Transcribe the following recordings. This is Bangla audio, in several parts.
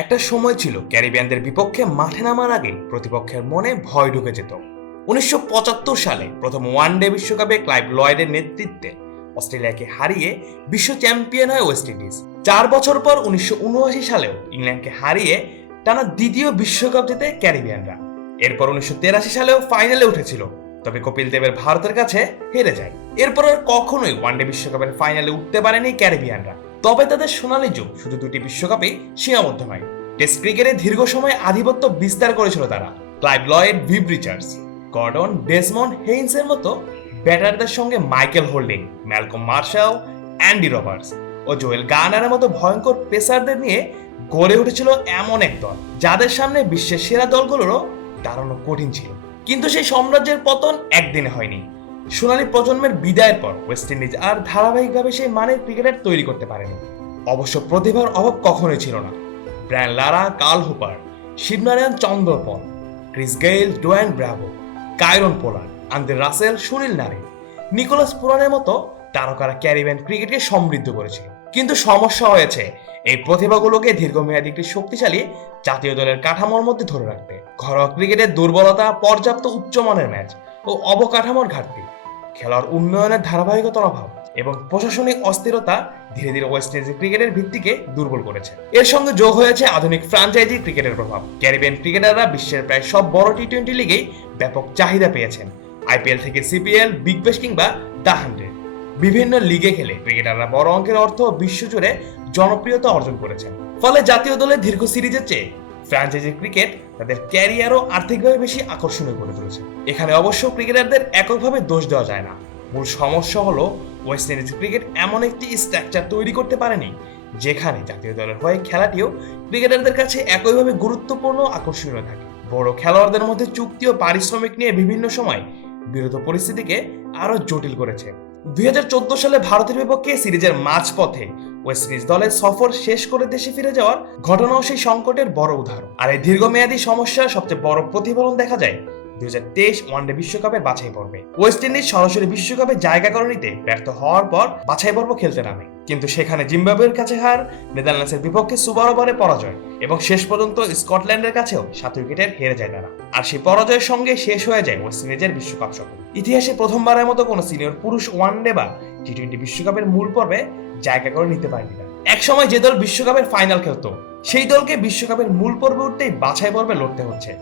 একটা সময় ছিল ক্যারিবিয়ানদের বিপক্ষে মাঠে নামার আগে প্রতিপক্ষের মনে ভয় ঢুকে যেত। 1975 সালে প্রথম ওয়ানডে বিশ্বকাপে ক্লাইভ লয়েডের নেতৃত্বে অস্ট্রেলিয়াকে হারিয়ে বিশ্ব চ্যাম্পিয়ন হয় ওয়েস্ট ইন্ডিজ। 4 বছর পর 1979 সালেও ইংল্যান্ডকে হারিয়ে টানা দ্বিতীয় বিশ্বকাপ জেতে ক্যারিবিয়ানরা। এরপর 1983 সালেও ফাইনালে উঠেছিল, তবে কপিল দেবের ভারতের কাছে হেরে যায়। এরপর আর কখনোই ওয়ানডে বিশ্বকাপের ফাইনালে উঠতে পারেনি ক্যারিবিয়ানরা। তবে তাদের সোনালী যুগ শুধু দুটি বিশ্বকাপেই সীমাবদ্ধ নয়। টেস্ট ক্রিকেটে দীর্ঘ সময় আধিপত্য বিস্তার করেছিল তারা। Clive Lloyd, Viv Richards, Gordon, Desmond হেইন্সের মতো ব্যাটারদের সঙ্গে Michael Holding, Malcolm Marshall, Andy Roberts ও জোয়েল গার্নারের মতো ভয়ঙ্কর পেসারদের নিয়ে গড়ে উঠেছিল এমন এক দল যাদের সামনে বিশ্বের সেরা দলগুলোরও দাঁড়ানো কঠিন ছিল। কিন্তু সেই সাম্রাজ্যের পতন একদিনে হয়নি। সোনালী প্রজন্মের বিদায়ের পর ওয়েস্ট ইন্ডিজ আর ধারাবাহিকভাবে সেই মানের ক্রিকেটার তৈরি করতে পারেনি। অবশ্য প্রতিভার অভাব কখনোই ছিল না। Brian Lara, Carl Hooper, Shivnarine Chanderpaul, Chris Gayle, Dwayne Bravo, Kieron Pollard, Andre Russell, Sunil Narine, Nicholas পুরানের মতো তারকারা ক্যারিবিয়ান ক্রিকেটকে সমৃদ্ধ করেছিল। কিন্তু সমস্যা হয়েছে এই প্রতিভাগুলোকে দীর্ঘমেয়াদী একটি শক্তিশালী জাতীয় দলের কাঠামোর মধ্যে ধরে রাখতে। ঘরোয়া ক্রিকেটের দুর্বলতা, পর্যাপ্ত উচ্চমানের ম্যাচ ও অবকাঠামোর ঘাটতি, খেলার উন্নয়নের ধারাবাহিকতার অভাব এবং প্রশাসনিক অস্থিরতা ধীরে ধীরে ওয়েস্ট ইন্ডিজ ক্রিকেটের ভিত্তিকে দুর্বল করেছে। এর সঙ্গে যোগ হয়েছে আধুনিক ফ্র্যাঞ্চাইজি ক্রিকেটের প্রভাব। ক্যারিবিয়ান ক্রিকেটাররা বিশ্বের প্রায় সব বড় টি-20 লিগেই ব্যাপক চাহিদা পেয়েছেন। আইপিএল থেকে সিপিএল, বিগ ব্যাশ কিংবা দ্য 100 বিভিন্ন লিগে খেলে ক্রিকেটাররা বড় অঙ্কের অর্থ বিশ্বজুড়ে জনপ্রিয়তা অর্জন করেছেন। ফলে জাতীয় দলের দীর্ঘ সিরিজের চেয়ে ফ্র্যাঞ্চাইজি ক্রিকেট তাদের ক্যারিয়ারও আর্থিকভাবে বেশি আকর্ষণীয় করে তুলেছে। এখানে অবশ্য ক্রিকেটারদের এককভাবে দোষ দেওয়া যায় না। মূল সমস্যা হলো ওয়েস্ট ইন্ডিজ ক্রিকেট এমন একটি স্ট্রাকচার তৈরি করতে পারেনি যেখানে জাতীয় দলের হয়ে খেলাটিও ক্রিকেটারদের কাছে একইভাবে গুরুত্বপূর্ণ আকর্ষণীয় থাকে। বড় খেলোয়াড়দের মধ্যে চুক্তি ও পারিশ্রমিক নিয়ে বিভিন্ন সময় বিরোধ পরিস্থিতিকে আরো জটিল করেছে। 2014 সালে ভারতের বিপক্ষে সিরিজের মাঝপথে ওয়েস্ট ইন্ডিজ দলের সফর শেষ করে দেশে ফিরে যাওয়ার ঘটনাও সেই সংকটের বড় উদাহরণ। আর এই দীর্ঘমেয়াদী সমস্যার সবচেয়ে বড় প্রতিফলন দেখা যায় 2023 ওয়ানডে বিশ্বকাপের বাছাই পর্বে। ওয়েস্ট ইন্ডিজ সরাসরি বিশ্বকাপে জায়গা করে নিতে ব্যর্থ হওয়ার পর বাছাই পর্ব খেলতে নামে, কিন্তু সেখানে জিম্বাবুয়ের কাছে হার, নেদারল্যান্ডসের বিপক্ষে সুপার ওভারে পরাজয় এবং শেষ পর্যন্ত স্কটল্যান্ডের কাছেও 7 উইকেটের হেরে যায় তারা। আর সেই পরাজয়ের সঙ্গে শেষ হয়ে যায় ওয়েস্ট ইন্ডিজের বিশ্বকাপ সফর। ইতিহাসে প্রথমবারের মতো কোনো সিনিয়র পুরুষ ওয়ানডে বা টি-20 বিশ্বকাপের মূল পর্বে জায়গা করে নিতে পারেনি তারা। এক সময় যে দল বিশ্বকাপের ফাইনাল খেলতো সেই দলকে বিশ্বকাপের মূল পর্বে উঠতেই বাছাই পর্বে লড়তে হচ্ছে।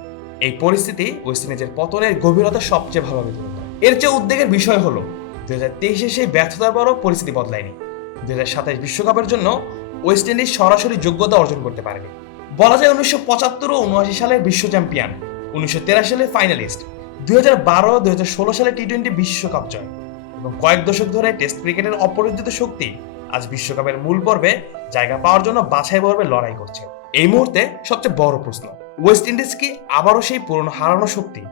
এই পরিস্থিতি ওয়েস্ট ইন্ডিজের পতনের গভীরতা সবচেয়ে ভালোভাবে তুলে ধরে। এর চেয়ে উদ্বেগের বিষয় হলো 2023 সেই ব্যর্থতার পরও পরিস্থিতি বদলায়নি। 2027 বিশ্বকাপের জন্য ওয়েস্ট ইন্ডিজ সরাসরি যোগ্যতা অর্জন করতে পারেনি। বলা যায় 1975 ও 79 সালের বিশ্ব চ্যাম্পিয়ন, 1983 সালের ফাইনালিস্ট, 2012 2016 সালে টি-20 বিশ্বকাপ জয় এবং কয়েক দশক ধরে টেস্ট ক্রিকেটের অপরাজিত শক্তি আজ বিশ্বকাপের মূল পর্বে জায়গা পাওয়ার জন্য বাছাই পর্বে লড়াই করছে। এই মুহূর্তে সবচেয়ে বড় প্রশ্ন, ওয়েস্ট ইন্ডিজ কি আবারও সেই পুরনো হারানো শক্তি,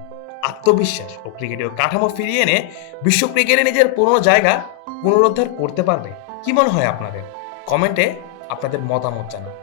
আত্মবিশ্বাস ও ক্রিকেটীয় কাঠামো ফিরিয়ে এনে বিশ্ব ক্রিকেটে নিজের পুরনো জায়গা পুনরুদ্ধার করতে পারবে? কি মনে হয় আপনাদের? কমেন্টে আপনাদের মতামত জানান।